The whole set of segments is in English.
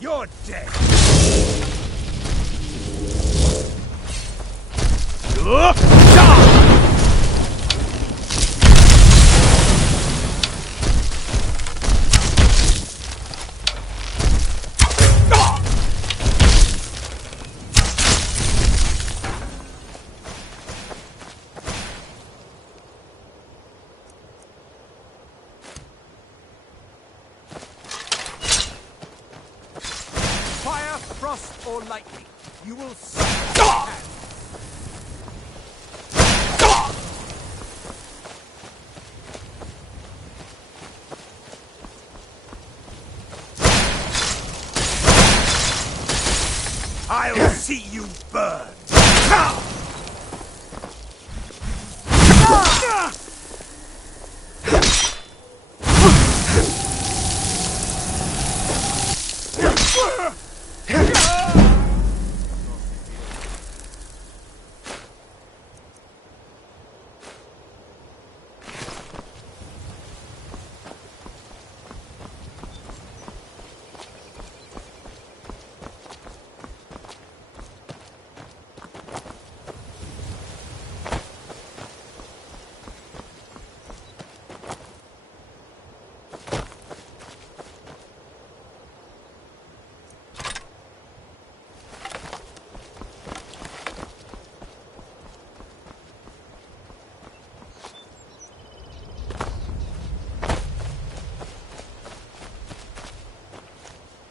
You're dead! Fire, frost, or lightning, you will suffer. I'll see you burn!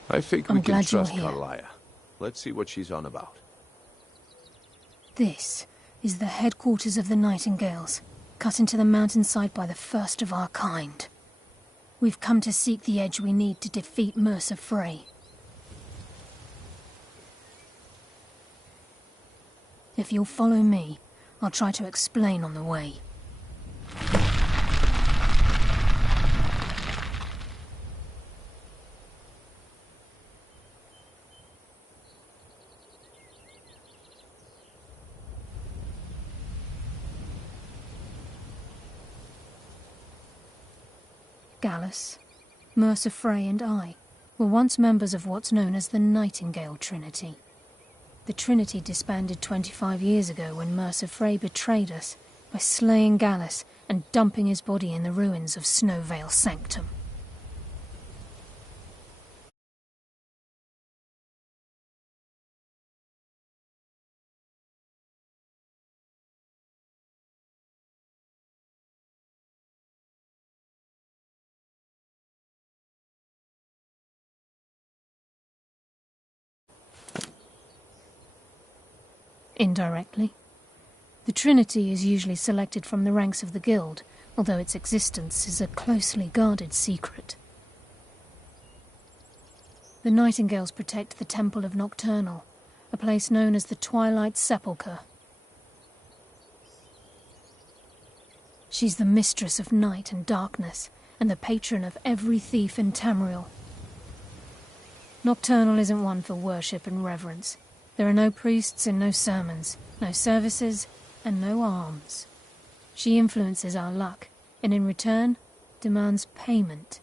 I think we can trust Carlia. Let's see what she's on about. This is the headquarters of the Nightingales, cut into the mountainside by the first of our kind. We've come to seek the edge we need to defeat Mercer Frey. If you'll follow me, I'll try to explain on the way. Gallus, Mercer Frey and I were once members of what's known as the Nightingale Trinity. The Trinity disbanded 25 years ago when Mercer Frey betrayed us by slaying Gallus and dumping his body in the ruins of Snowvale Sanctum. Indirectly. The Trinity is usually selected from the ranks of the Guild, although its existence is a closely guarded secret. The Nightingales protect the Temple of Nocturnal, a place known as the Twilight Sepulchre. She's the mistress of night and darkness, and the patron of every thief in Tamriel. Nocturnal isn't one for worship and reverence. There are no priests and no sermons, no services, and no alms. She influences our luck, and in return, demands payment.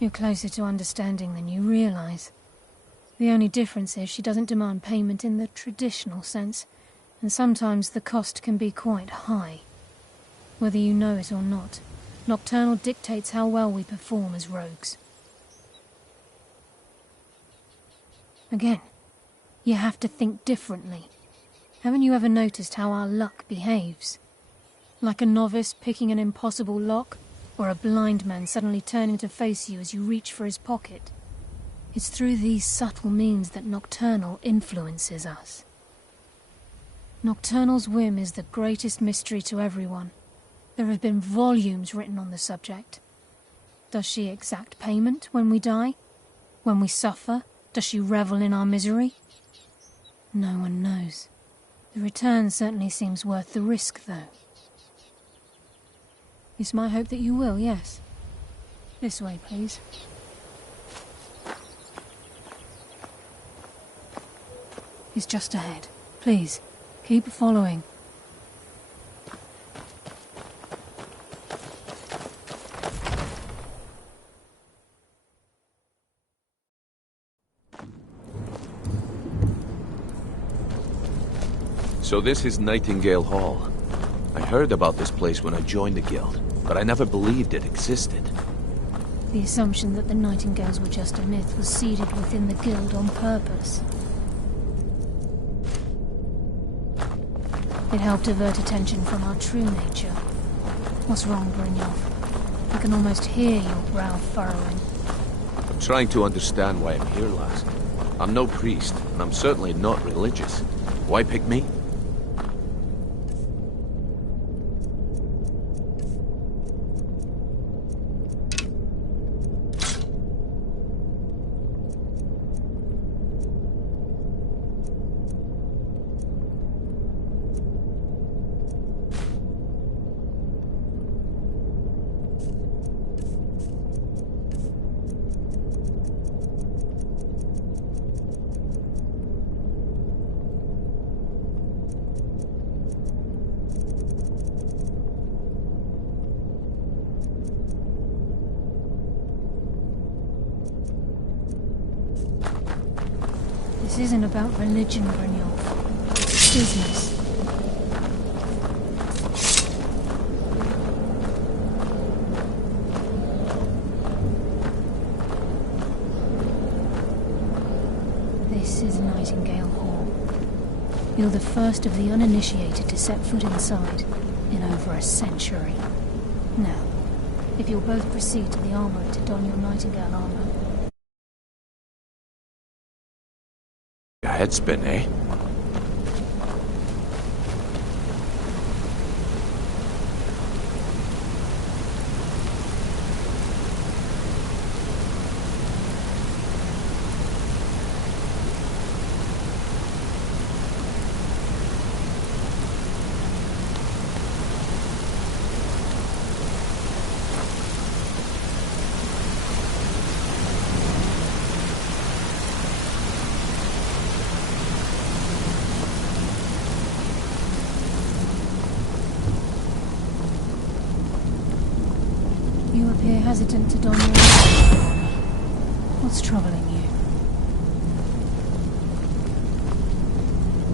You're closer to understanding than you realize. The only difference is she doesn't demand payment in the traditional sense, and sometimes the cost can be quite high. Whether you know it or not, Nocturnal dictates how well we perform as rogues. Again, you have to think differently. Haven't you ever noticed how our luck behaves? Like a novice picking an impossible lock, or a blind man suddenly turning to face you as you reach for his pocket. It's through these subtle means that Nocturnal influences us. Nocturnal's whim is the greatest mystery to everyone. There have been volumes written on the subject. Does she exact payment when we die? When we suffer? Does she revel in our misery? No one knows. The return certainly seems worth the risk, though. It's my hope that you will, yes. This way, please. He's just ahead. Please, keep following. So this is Nightingale Hall. I heard about this place when I joined the guild, but I never believed it existed. The assumption that the Nightingales were just a myth was seeded within the guild on purpose. It helped divert attention from our true nature. What's wrong, Brynjolf? I can almost hear your brow furrowing. I'm trying to understand why I'm here, lass. I'm no priest, and I'm certainly not religious. Why pick me? This isn't about religion, Brynjolf. It's business. This is Nightingale Hall. You're the first of the uninitiated to set foot inside in over a century. Now, if you'll both proceed to the armory to don your Nightingale armor. Headspin, eh? You appear hesitant to don your armor. What's troubling you?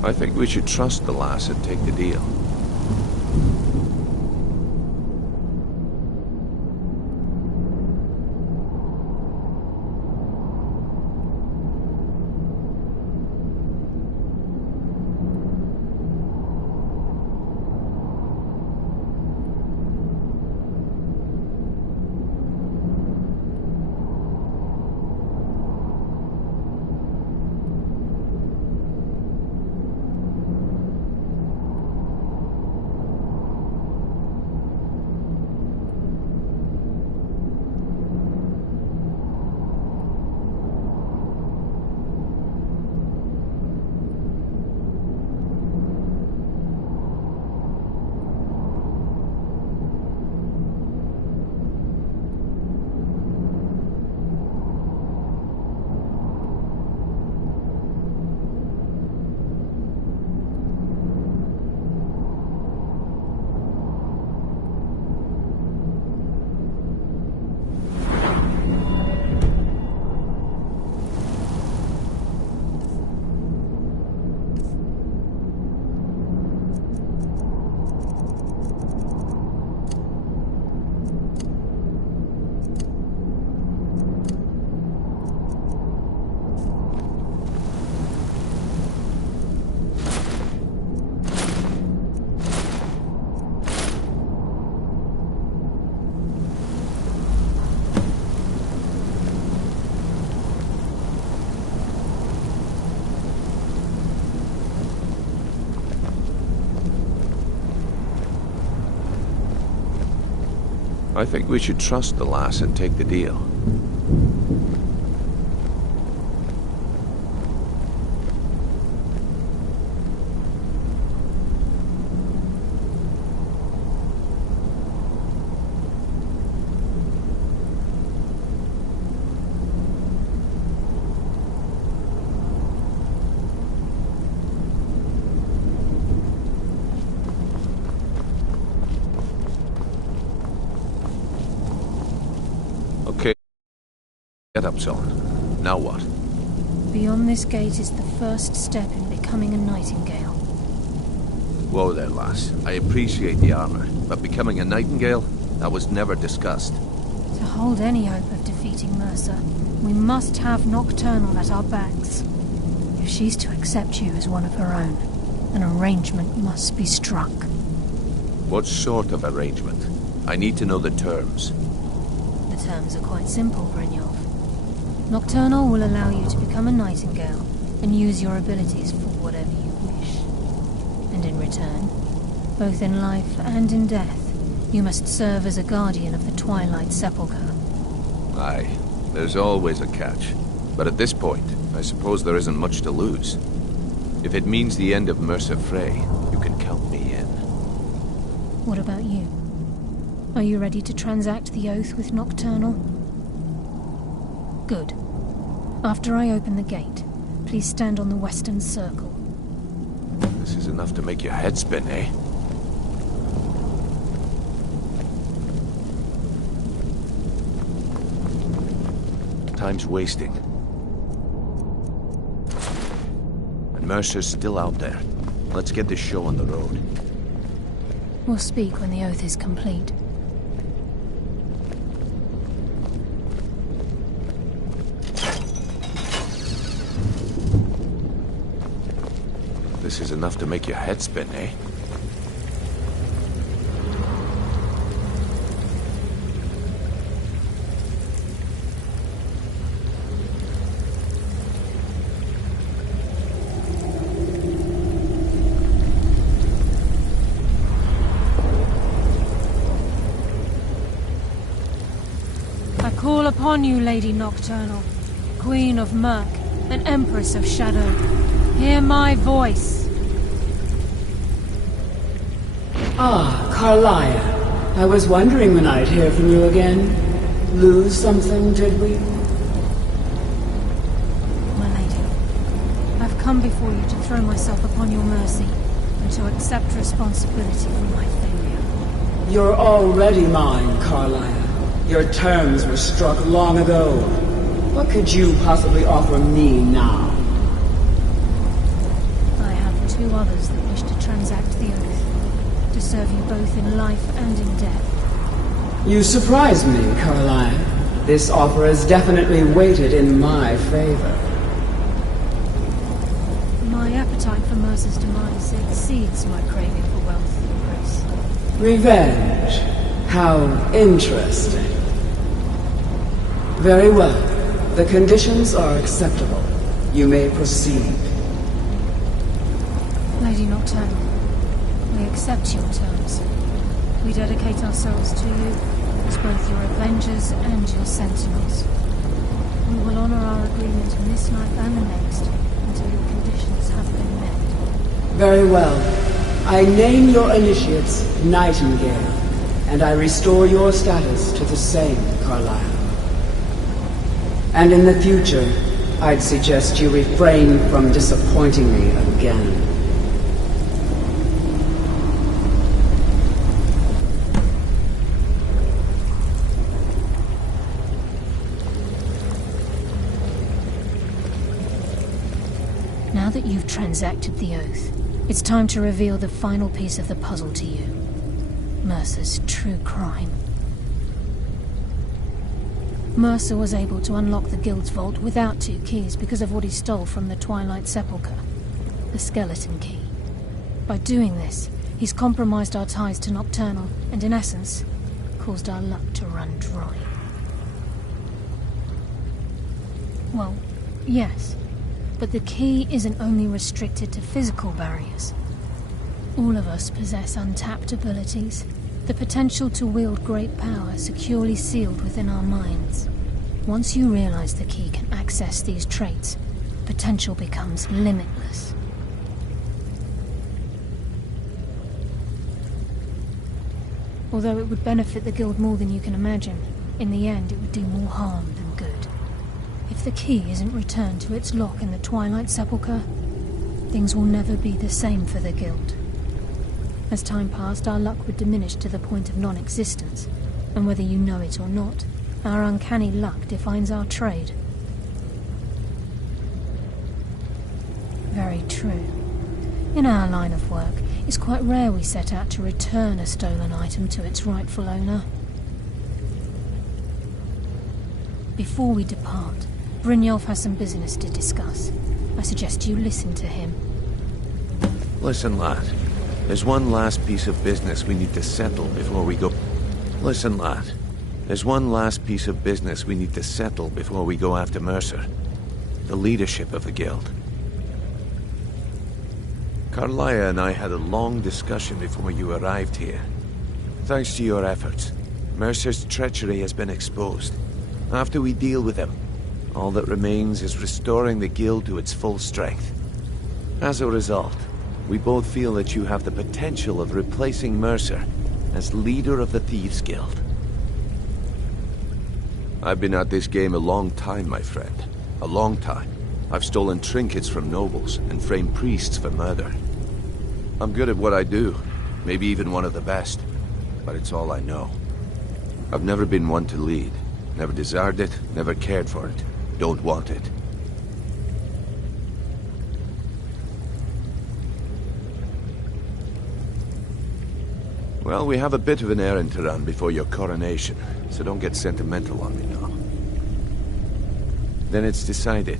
I think we should trust the lass and take the deal. I think we should trust the lass and take the deal. Get up, son. Now what? Beyond this gate is the first step in becoming a Nightingale. Whoa there, lass. I appreciate the armor, but becoming a nightingale? That was never discussed. To hold any hope of defeating Mercer, we must have Nocturnal at our backs. If she's to accept you as one of her own, an arrangement must be struck. What sort of arrangement? I need to know the terms. The terms are quite simple, Brynjolf. Nocturnal will allow you to become a nightingale and use your abilities for whatever you wish. And in return, both in life and in death, you must serve as a guardian of the Twilight Sepulchre. Aye, there's always a catch. But at this point, I suppose there isn't much to lose. If it means the end of Mercer Frey, you can count me in. What about you? Are you ready to transact the oath with Nocturnal? Good. After I open the gate, please stand on the western circle. This is enough to make your head spin, eh? Time's wasting. And Mercer's still out there. Let's get this show on the road. We'll speak when the oath is complete. This is enough to make your head spin, eh? I call upon you, Lady Nocturnal, Queen of Murk, and Empress of Shadow. Hear my voice. Ah, Carlia. I was wondering when I'd hear from you again. Lose something, did we? My lady, I've come before you to throw myself upon your mercy and to accept responsibility for my failure. You're already mine, Carlia. Your terms were struck long ago. What could you possibly offer me now? I have two others that wish to transact the oath, to serve you both in life and in death. You surprise me, Carlia. This offer is definitely weighted in my favor. My appetite for Mercer's demise exceeds my craving for wealth and grace. Revenge. How interesting. Very well. The conditions are acceptable. You may proceed. Lady Nocturnal, we accept your terms. We dedicate ourselves to you as both your avengers and your sentinels. We will honor our agreement in this life and the next until your conditions have been met. Very well. I name your initiates Nightingale, and I restore your status to the same, Carlisle. And in the future, I'd suggest you refrain from disappointing me again. Now that you've transacted the oath, it's time to reveal the final piece of the puzzle to you. Mercer's true crime. Mercer was able to unlock the Guild's vault without two keys because of what he stole from the Twilight Sepulchre, the skeleton key. By doing this, he's compromised our ties to Nocturnal and, in essence, caused our luck to run dry. Well, yes, but the key isn't only restricted to physical barriers. All of us possess untapped abilities, the potential to wield great power securely sealed within our minds. Once you realize the key can access these traits, potential becomes limitless. Although it would benefit the Guild more than you can imagine, in the end it would do more harm than good. If the key isn't returned to its lock in the Twilight Sepulchre, things will never be the same for the Guild. As time passed, our luck would diminish to the point of non-existence, and whether you know it or not, our uncanny luck defines our trade. Very true. In our line of work, It's quite rare we set out to return a stolen item to its rightful owner. Before we depart, Brynjolf has some business to discuss. I suggest you listen to him. Listen, lad. There's one last piece of business we need to settle before we go... Listen, lad. There's one last piece of business we need to settle before we go after Mercer. The leadership of the guild. Carlia and I had a long discussion before you arrived here. Thanks to your efforts, Mercer's treachery has been exposed. After we deal with him, all that remains is restoring the guild to its full strength. As a result, we both feel that you have the potential of replacing Mercer as leader of the Thieves' Guild. I've been at this game a long time, my friend. A long time. I've stolen trinkets from nobles and framed priests for murder. I'm good at what I do, maybe even one of the best, but it's all I know. I've never been one to lead. Never desired it, never cared for it. Don't want it. Well, we have a bit of an errand to run before your coronation, so don't get sentimental on me now. Then it's decided.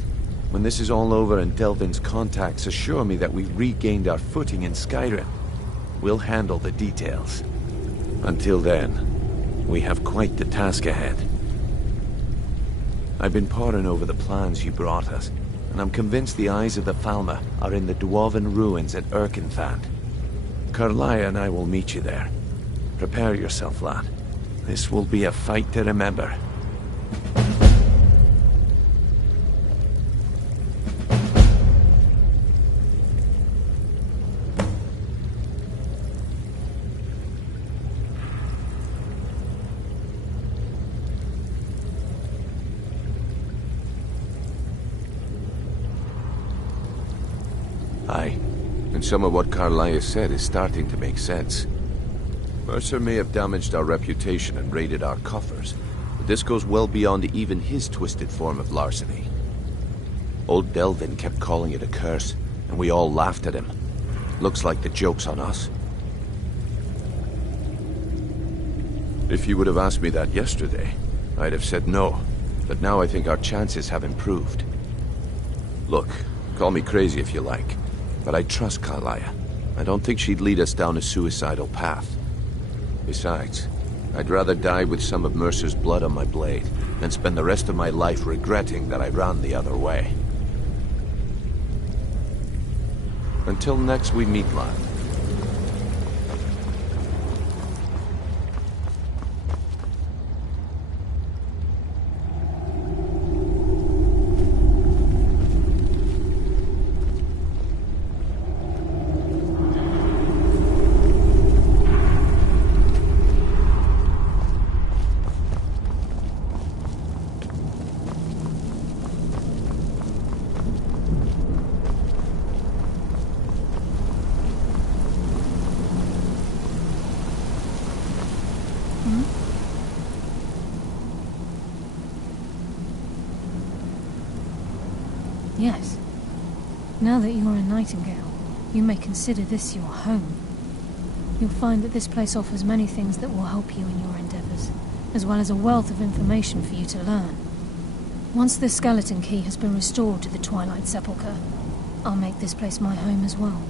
When this is all over and Delvin's contacts assure me that we've regained our footing in Skyrim, we'll handle the details. Until then, we have quite the task ahead. I've been poring over the plans you brought us, and I'm convinced the eyes of the Falmer are in the dwarven ruins at Erkenthand. Carlia and I will meet you there. Prepare yourself, lad. This will be a fight to remember. Aye, and some of what Carlia said is starting to make sense. Mercer may have damaged our reputation and raided our coffers, but this goes well beyond even his twisted form of larceny. Old Delvin kept calling it a curse, and we all laughed at him. Looks like the joke's on us. If you would have asked me that yesterday, I'd have said no, but now I think our chances have improved. Look, call me crazy if you like, but I trust Carlia. I don't think she'd lead us down a suicidal path. Besides, I'd rather die with some of Mercer's blood on my blade than spend the rest of my life regretting that I ran the other way. Until next we meet, lad. Yes. Now that you're a Nightingale, you may consider this your home. You'll find that this place offers many things that will help you in your endeavors, as well as a wealth of information for you to learn. Once the skeleton key has been restored to the Twilight Sepulchre, I'll make this place my home as well.